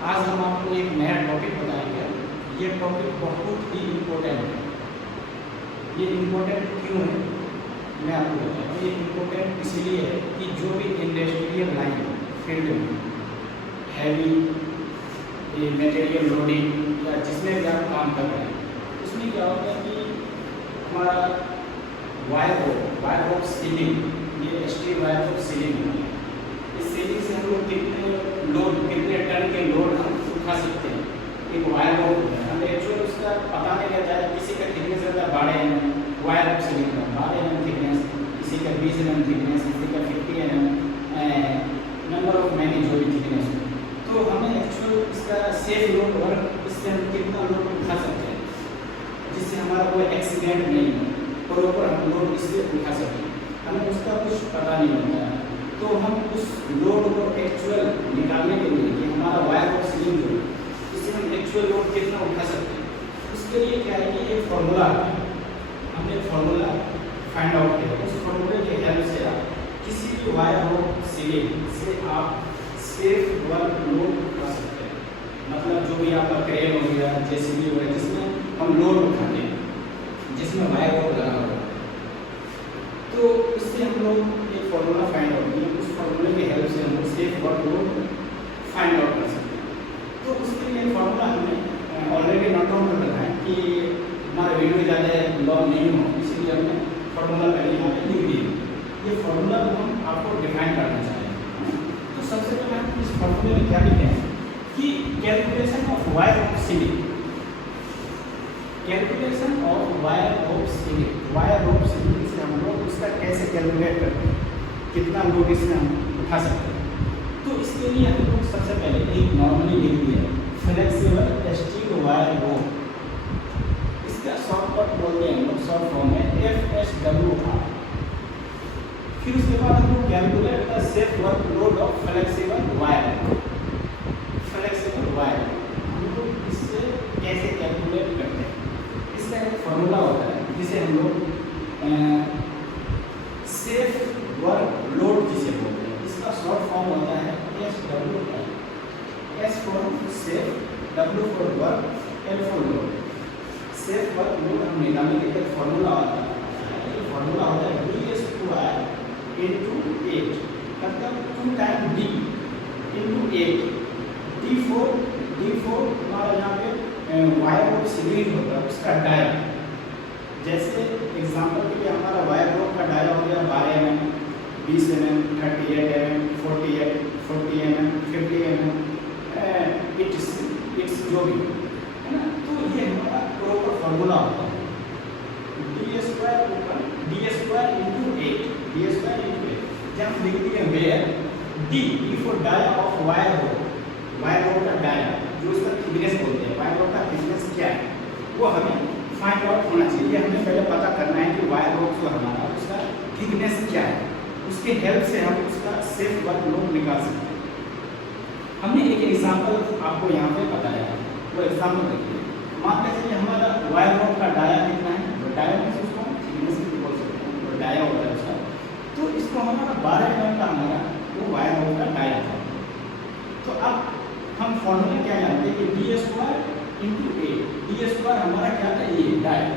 आज हम आपको एक नया टॉपिक बताएंगे। ये टॉपिक बहुत ही इम्पोर्टेंट है। ये इम्पोर्टेंट क्यों है मैं आपको बताऊँ। ये इम्पोर्टेंट इसलिए है कि जो भी इंडस्ट्रियल लाइन फील्ड में हैवी मटेरियल लोडिंग या जिसमें भी आप काम कर रहे हैं उसमें क्या होता है कि हमारा वायर ऑफ सीलिंग, ये स्टील वायर ऑफ सीलिंग होती है। इस सीलिंग से हम लोग कितने टन के लोड हम उठा सकते हैं। एक वायर रोड होता है, हमें एक्चुअली उसका पता नहीं रहता है। किसी का थिकनेस रहता है 12 mm, वायर ऑफ सीलिंग का 12 mm थिकनेस, किसी का 20 mm थिकनेस, किसी का 50 mm, नंबर ऑफ मैनी जो भी थिकनेस हो। तो हमें एक्चुअल इसका सेफ लोड वर्क, इससे हम कितना लोड उठा सकते हैं जिससे हमारा कोई एक्सीडेंट नहीं हो, प्रॉपर हम लोड इससे उठा सकें। हमें उसका कुछ पता नहीं होता है। तो हम उस लोड को एक्चुअल निकालने के लिए कि हमारा वायर ऑफ सीलिंग जो इससे हम एक्चुअल लोड कितना उठा सकते हैं, उसके लिए क्या है कि एक फॉर्मूला है। हमने फॉर्मूला फाइंड आउट किया। उस फॉर्मूले के हेल्प से आप किसी भी वायर ऑफ सीलिंग से आप सेफ वर्क लोड उठा सकते हैं। मतलब जो भी आपका क्रेन हो गया, जेसीबी हो गया, जिसमें हम लोड उठाते हैं, जिसमें वायर ऑफ लगा हुआ, तो इससे हम लोग एक फॉर्मूला फाइंड आउट किया। उस फॉर्मूले के हेल्प से हम लोग safe work load find out कर सकते हैं। तो उसके लिए फॉर्मूला हमने ऑलरेडी नोट डाउन कर रखा है कि हमारा वीडियो ज़्यादा लॉन्ग नहीं हो, इसलिए हमने फॉर्मूला पहले यहाँ पे लिख दिया। ये फॉर्मूला हम आपको डिफाइन करना चाहेंगे। तो सबसे पहले हम इस फॉर्मूले में क्या लिखे हैं कि calculation of wire of ceiling, calculation of wire of ceiling, wire of ceiling से हम लोग उसका कैसे कैलकुलेट करते हैं, कितना लोड इससे हम उठा सकते हैं। तो इसके लिए हम लोग सबसे पहले एक नॉर्मली लिख दिया फ्लेक्सिबल स्टील वायर रोप। इसका शॉर्टकट बोलते हैं हम लोग, शॉर्ट फॉर्म में FSWR। फिर उसके बाद हम लोग calculate the safe work load of flexible wire. Flexible wire हम लोग इससे कैसे कैलकुलेट करते हैं, इसका एक फॉर्मूला होता है जिसे हम लोग सेफ वर्क लोड जिसे बोलते हैं। इसका शॉर्ट फॉर्म होता है SWL। S for safe, W for work, L for load. Safe work load हम निकालने के लिए फॉर्मूला होता है। ये फॉर्मूला होता है D² into 8, मतलब 2 टाइम D into 8। D4 हमारा यहाँ पे वायर ऑफ सीलिंग होता है, उसका डाया। जैसे एग्जांपल के लिए हमारा वायर रोड का डाया हो गया 12 mm, 20 mm, 38 mm, 40 mm, 50 mm, it's जो भी है ना। तो ये हमारा प्रॉपर फॉर्मूला होता है D² into 8, जब हम लिखते हैं where D for dia of wire rod का डाया, जो उसका थिकनेस बोलते हैं। वायर रोड का थिकनेस क्या है वो हमें फाइंड आउट होना चाहिए। हमें पहले पता करना है कि वायर रोड जो हमारा उसका थिकनेस क्या है, उसके हेल्प से हम उसका सेफ वर्क लोड निकाल सकते हैं। हमने एक एग्जांपल आपको यहाँ पे बताया है, वो एग्जांपल देखिए। मान लीजिए हमारा वायर रोड का डाया कितना है, तो डाया में से उसको थिकनेस भी बोल सकते हैं, तो डाया होता है उसका। तो इसको हमारा 12 mm का हमारा वो वायर रोड का डाया था। तो अब हम फॉर्मूला क्या जानते हैं कि D² into 8। D² हमारा क्या था, ये डाया,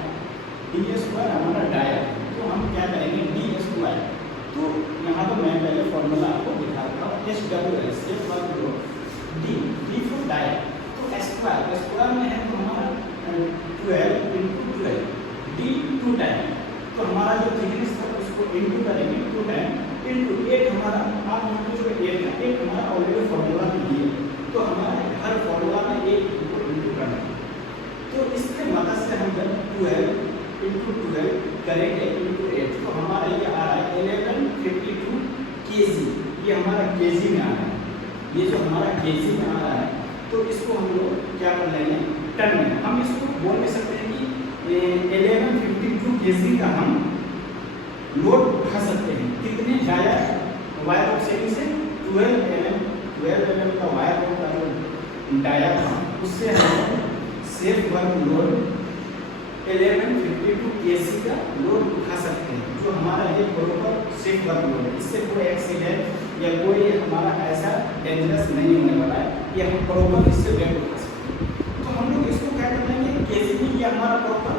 D² हमारा डाया। तो हम क्या करेंगे D²। तो यहाँ पर मैं पहले फॉर्मूला आपको दिखाता हूँ। SWL safe work load, D for dia, तो स्क्वायर में है तो हमारा 12 into 12, D 2 टाइम। तो हमारा जो थिकनेस था उसको इंटू करेंगे 2 टाइम इंटू 8। हमारा आप यहाँ पे जो 8 हमारा ऑलरेडी फॉर्मूला में दिए, तो हमारे हर फॉर्मूला में 8 को इंटू करना है। तो इसके मदद से हम जब 12 into 12 करेंगे इंटू 8, तो हमारा ये आ रहा है 1152 kg। ये हमारा kg में आ रहा है, ये जो हमारा kg में आ रहा है। तो इसको हम लोग क्या कर लेंगे, टन में। हम इसको बोल नहीं सकते हैं कि 1152 kg का हम लोड उठा सकते हैं। कितने डाया वायर ऑफ सीलिंग से 12 mm का वायर रोड का जो डाया था उससे हम सेफ वर्क लोड 1152 kg का लोड उठा सकते हैं, जो हमारा ये प्रॉपर सेफ वर्क लोड है। इससे कोई एक्सीडेंट या कोई हमारा ऐसा डेंजरस नहीं होने वाला है। ये हम प्रॉपर इससे वेट उठा सकते हैं। तो हम लोग इसको क्या करते हैं, केजी में ये हमारा प्रॉपर,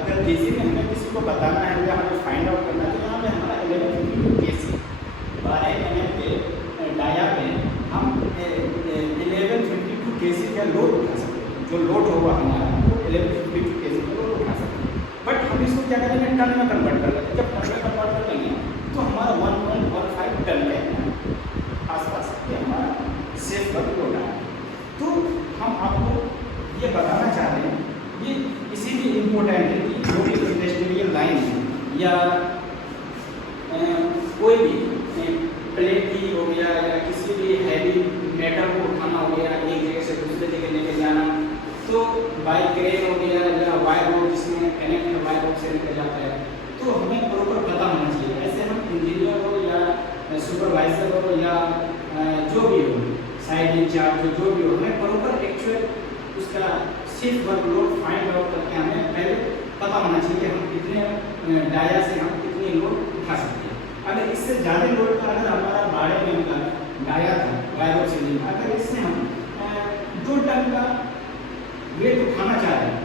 अगर केजी में हमें किसी को बताना है या हमें फाइंड आउट करना है तो यहाँ पे हमारा 1152 केजी 12 mm पे डाया पे हम 1152 केजी का लोड उठा सकते हैं। जो लोड होगा हमारा वो 1152 केजी का लोड उठा सकते हैं। बट हम इसको क्या करेंगे, टन में कन्वर्ट कर लेते हैं। जब टन में कन्वर्ट कर लेंगे तो हमारा 1.15 टन के आसपास ये हमारा सेफ वर्क लोड है। तो हम आपको ये बताना चाह रहे हैं, ये इसीलिए इम्पोर्टेंट है कि जो भी इंडस्ट्रियल लाइन है या कोई भी प्लेट ही हो गया या किसी भी हैवी मेटल को उठाना हो गया, एक जगह से दूसरे जगह लेके जाना, तो बाई क्रेन हो गया या वायर रोड जिसमें कनेक्ट वायर रोड से लेकर जाता है, तो हमें प्रॉपर पता होना चाहिए। ऐसे हम इंजीनियर हो या सुपरवाइजर हो या जो भी हो, साइड इंचार्ज हो, जो भी हो, हमें प्रॉपर एक्चुअल उसका सिर्फ वर्क लोड फाइंड आउट करके हमें पहले पता होना चाहिए हम कितने डाया से हम कितने लोड उठा सकते हैं। अगर इससे ज़्यादा लोड का, अगर हमारा 12 mm का डाया था वायर रोड से, अगर इससे हम 2 टन का वेट उठाना चाह रहे हैं,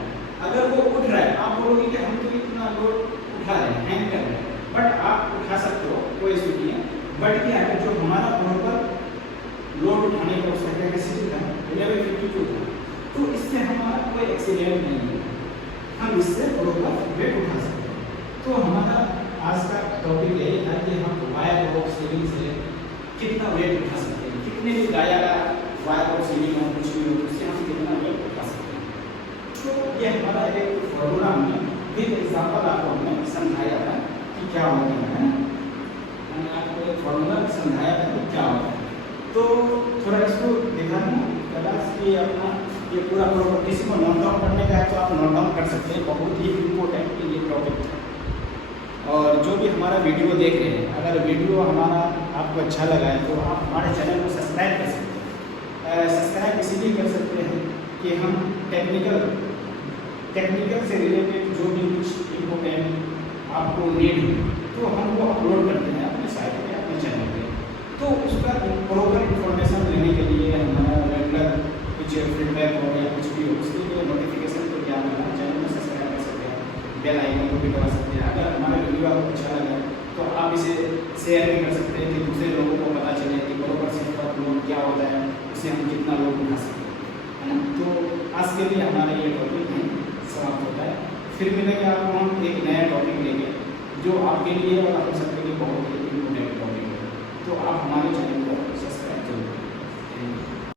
अगर वो उठ रहा है, आप बोलोगे कि हम तो इतना लोड उठा रहे हैं, हैंग कर रहे हैं, बट आप उठा सकते हो, कोई इशू नहीं है। बट क्या है, जो हमारा प्रॉपर लोड उठाने का उसका कैपेसिटी था 1152 था, तो इससे हमारा कोई एक्सीडेंट नहीं है, हम इससे प्रॉपर वेट उठा सकते हैं। तो हमारा आज का टॉपिक यही था कि हम वायर रोड सीलिंग से कितना वेट उठा सकते हैं, कितने भी डाया का वायर रोड सीलिंग हो, कुछ भी हो, उससे हम कितना वेट उठा सकते हैं। तो ये हमारा एक फॉर्मूला हमने विद एग्जाम्पल आपको हमने समझाया था कि क्या होता है, मैंने आपको एक फॉर्मूला समझाया था कि क्या होता है। तो थोड़ा इसको दिखा दूँ कि अपना ये पूरा प्रॉपर किसी को नोट डाउन करने का है तो आप नोट डाउन कर सकते हैं, बहुत ही इम्पोर्टेंट ये टॉपिक है। और जो भी हमारा वीडियो देख रहे हैं, अगर वीडियो हमारा आपको अच्छा लगा है तो आप हमारे चैनल को सब्सक्राइब कर सकते हैं। सब्सक्राइब इसीलिए कर सकते हैं कि हम टेक्निकल से रिलेटेड जो भी कुछ इम्पोर्टेंट आपको नीड हो तो हम वो अपलोड करते हैं अपने साइट पे, अपने चैनल पे। तो उसका प्रॉपर इन्फॉर्मेशन लेने के लिए हमारा रेगुलर कुछ फीडबैक हो या कुछ भी हो, उसके लिए नोटिफिकेशन तो क्या करना है, चैनल में सब्सक्राइब कर सकते हैं, बेल आइकन को भी दबा सकते हैं। अगर हमारा वीडियो आपको अच्छा लगा तो आप इसे शेयर भी कर सकते हैं कि दूसरे लोगों को पता चले कि प्रॉपर सेट वर्क लोड क्या होता है, उससे हम कितना लोड उठा सकते हैं, है ना। तो आज के लिए हमारा ये टॉपिक है समाप्त होता है। फिर मिलेंगे आपको हम एक नया टॉपिक लेंगे जो आपके लिए और हम सबके लिए बहुत ही इम्पोर्टेंट टॉपिक है। तो आप हमारे